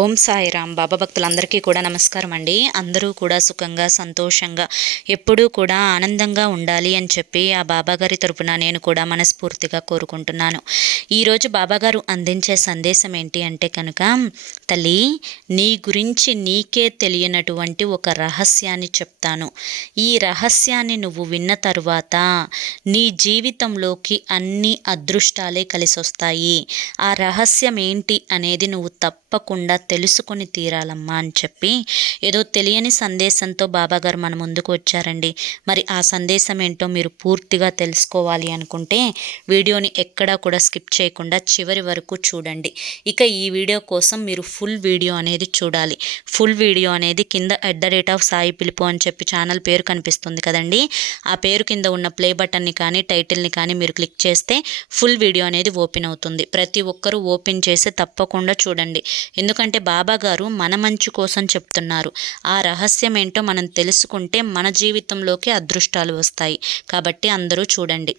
ఓం సాయిరామ్. బాబా భక్తులందరికీ కూడా నమస్కారం అండి. అందరూ కూడా సుఖంగా సంతోషంగా ఎప్పుడూ కూడా ఆనందంగా ఉండాలి అని చెప్పి ఆ బాబాగారి తరపున నేను కూడా మనస్ఫూర్తిగా కోరుకుంటున్నాను. ఈరోజు బాబాగారు అందించే సందేశం ఏంటి అంటే కనుక తల్లి నీ గురించి నీకే తెలియనటువంటి ఒక రహస్యాన్ని చెప్తాను. ఈ రహస్యాన్ని నువ్వు విన్న తరువాత నీ జీవితంలోకి అన్ని అదృష్టాలే కలిసి వస్తాయి ఆ రహస్యం ఏంటి అనేది నువ్వు తప్పకుండా తెలుసుకొని తీరాలమ్మా అని చెప్పి ఏదో తెలియని సందేశంతో బాబాగారు మన ముందుకు వచ్చారండి. మరి ఆ సందేశం ఏంటో మీరు పూర్తిగా తెలుసుకోవాలి అనుకుంటే వీడియోని ఎక్కడా కూడా స్కిప్ చేయకుండా చివరి వరకు చూడండి. ఇక ఈ వీడియో కోసం మీరు ఫుల్ వీడియో అనేది చూడాలి. ఫుల్ వీడియో అనేది కింద at the rate of Sai పిలుపు అని చెప్పి ఛానల్ పేరు కనిపిస్తుంది కదండి. ఆ పేరు కింద ఉన్న ప్లే బటన్ని కానీ టైటిల్ని కానీ మీరు క్లిక్ చేస్తే ఫుల్ వీడియో అనేది ఓపెన్ అవుతుంది. ప్రతి ఒక్కరూ ఓపెన్ చేసి తప్పకుండా చూడండి. ఎందుకంటే బాబా గారు మన మంచి కోసం చెప్తున్నారు. ఆ రహస్యం ఏంటో మనం తెలుసుకుంటే మన జీవితంలోకి అదృష్టాలు వస్తాయి. కాబట్టి అందరూ చూడండి.